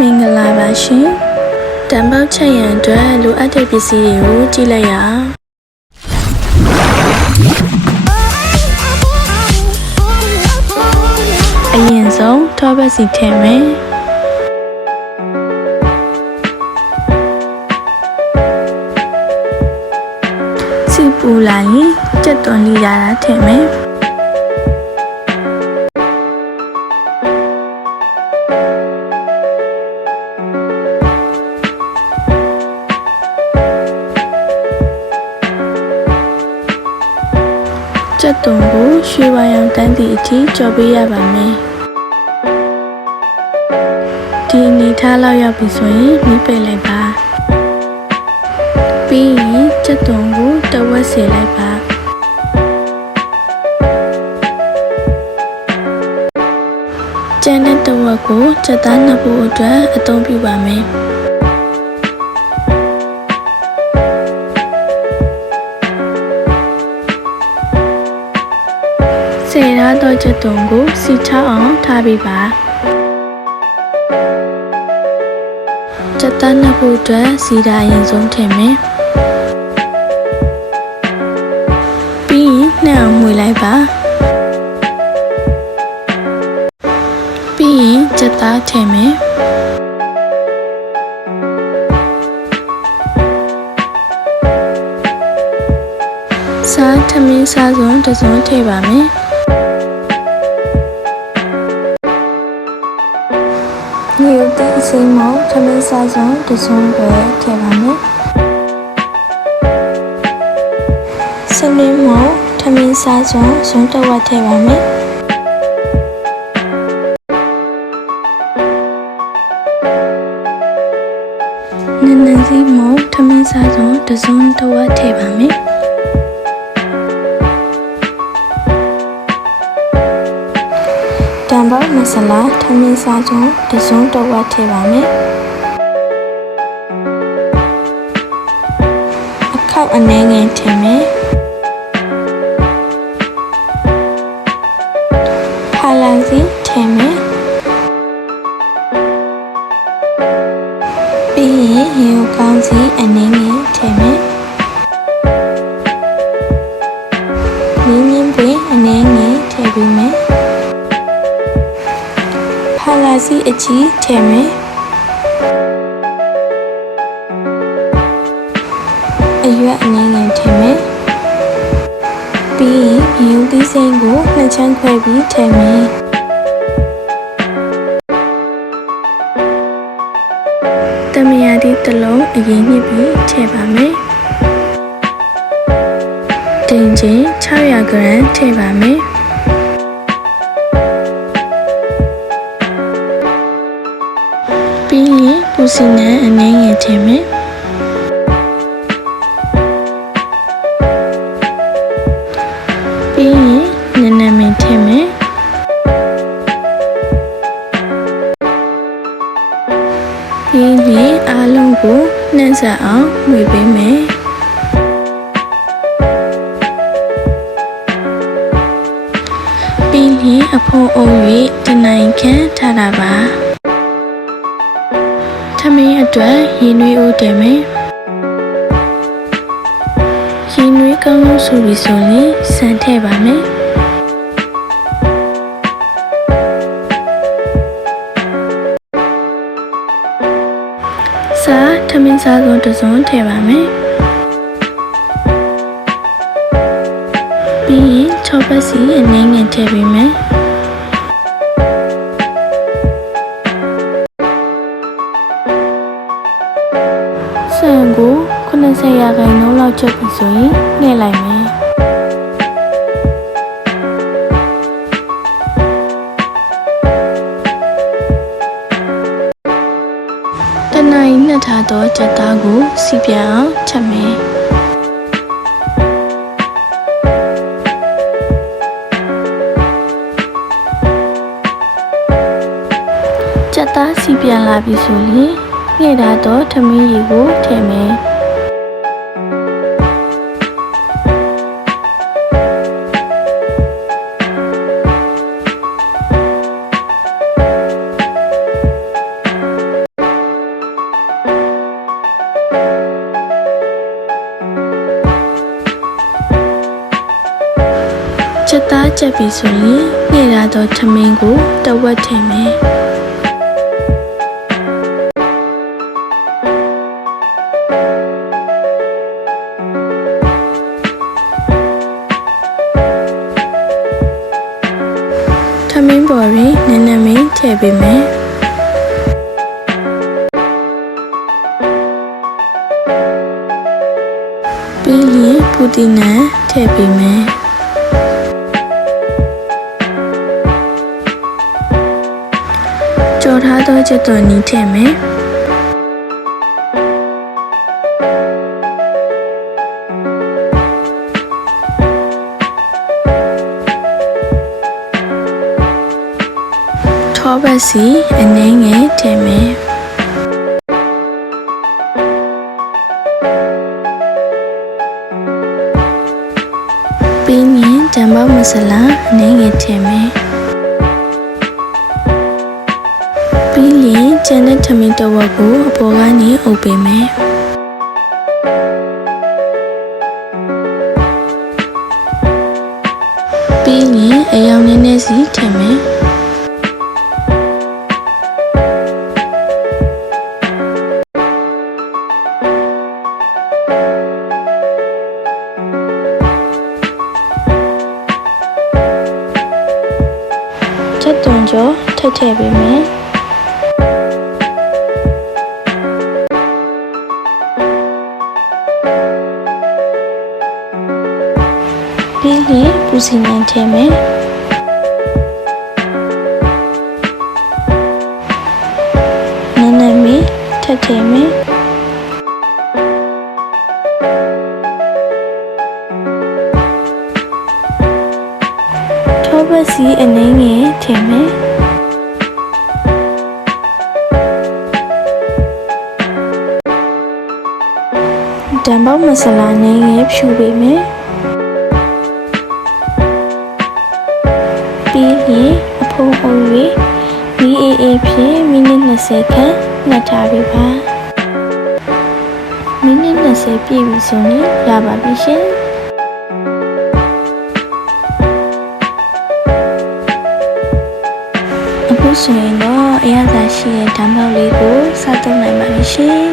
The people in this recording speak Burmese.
မင်္ဂလာပါရှင်တံပေါက်ချက်ရန်အတွက်လိုအပ်တဲ့ပစ္စည်းတွေကိုကြည့်လိုက်ရအောင်အရင်ဆုံးထောပတ်စီထည့်မယ်စီပူလာရင်ကြက်သွန်လေးရတာထည့်မယ်ကြက်သွန်ကိုရွှေဝါရောင်တန်းသည့်အထိကြော်ပေးရပါမယ်ဒီအနေထားလောက်ရောက်ပြီဆိုရင်မီးပိတ်လိုက်ပါပြီးရင်ကြက်သွန်ကိုတဝက်စေလိုက်ပါကျန်တဲ့တဝက်ကိုကြက်သားနှစ်ပုအတွက်အသုံးပြုပါမယ်စေထားသောကြက်သွန်ကိုစီချအောင်ထားပေးပါကြက်သားနှစ်ခုအတွက်စီတာအရင်ဆုံးထည့်မယ်ပြီးရင်နှံ့အောင်မှွေလိုက်ပါပြီးရင်ကြက်သားထည့်မယ်စားထမင်းစားစုံတစ်စုံထည့်ပါမယ်မြေဥတီအစိမ်းမောထမင်းစားစုံတစ်စုံပဲထည့်ပါမယ်စမင်းမောထမင်းစားစုံဇွန်တစ်ဝက်ထည့်ပါမယ်နန်းနန်းစီမောထမင်းစားစုံတစ်စုံတစ်ဝက်ထည့်ပါမယ်တံပေါက်မဆလာထမင်းစားစုံတစ်စုံတစ်ဝက်ထည့်ပါမယ်အခောက်အနည်းငယ်ထည့်မယ်ဖာလန်စီထည့်မယ်ပြီးရင်ရေကောင်းစီအနည်းငယ်ထည့်မယ်မြင်းမြင်းပင်အနည်းငယ်ထည့်ပေးမယ်ဖာလာစီအကြီးထည့်မယ်အရွက်အနည်းငယ်ထည့်မယ်ပြီးရင်မြင်းသီးစိမ်းကိုနှစ်ချမ်းခွဲပြီးထည့်မယ်တမယာသီးတစ်လုံးအရင်ညှစ်ပြီးထည့်ပါမယ်တင်ချင်း600 g ထည့်ပါမယ်ပြီးရင်ပူစီနံအနည်းငယ်ထည့်မယ်ပြီးရင်နန်းမင်းထည့်မယ်ပြီးရင်အားလုံးကိုနှံ့ဆက်အောင်မှွေပေးမယ်ပြီးရင်အဖုံးအုပ်၍တစ်နိုင်ခန့်ထားတာပါထမင်းအတွက်ရေနွေးအိုးတင်မယ်ရေနွေးကောင်းလို့ဆိုပြီးဆိုရင်ဆန်ထည့်ပါမယ်စားထမင်းစားစုံတစ်စုံထည့်ပါမယ်ပြီးရင်6ပတ်စီအနည်းငယ်ထည့်ပေးမယ်ဆန်ကို80 ရာခိုင်နှုန်းလောက်ချက်ပြီးဆိုရင်နှဲ့လိုက်မယ်တနိုင်နှစ်ထားသောကြက်သားကိုစီပြန်အောင်ချက်မယ်ကြက်သားစီပြန်လာပြီဆိုရင်ငှဲ့ထားသောထမင်းရေကိုထည့်မယ် ချက်ပြီဆိုရင်ညှိထားသောထမင်းကိုတဝက်ထည့်မယ်ထမင်းပေါ်တွင်နည်းနည်းမင်းထည့်ပေးမယ်ပြီးရင်ပူတီနံထည့်ပေးမယ်ကြော်ထားသောချက်တော်နီးထည့်မယ်ထောပတ်စီအနည်းငယ်ထည့်မယ်ပြီးရင်တံပေါက်မဆလာအနည်းငယ်ထည့်မယ်ပြီးရင်ကျန်တဲ့ထမင်းတစ်ဝက်ကိုအပေါ်ကနေအုပ်ပေးမယ်ပြီးရင်အယောင်နည်းနည်းစီထည့်မယ်ချက်သွန်ကြောထည့်ပေးမယ်ပြီးရင်ပူစီနံထည့်မယ်နည်းနည်းမီထည့်မယ်ထောပတ်စီအနည်းငယ်ထည့်မယ်တံပေါက်မဆလာနည်းငယ်ဖြူပေးမယ်ပြီးရင်အဖုံးအုပ်၍မီးအေးဖြင့်မိနစ်20ခန့်နှက်ထားပေးပါမိနစ်20ပြည့်ပြီဆိုရင်ရပါပြီရှင်အခုဆိုရင်တော့အရသာရှိတဲ့ဓာတ်ပေါက်လေးကိုစားသုံးနိုင်ပါပြီရှင်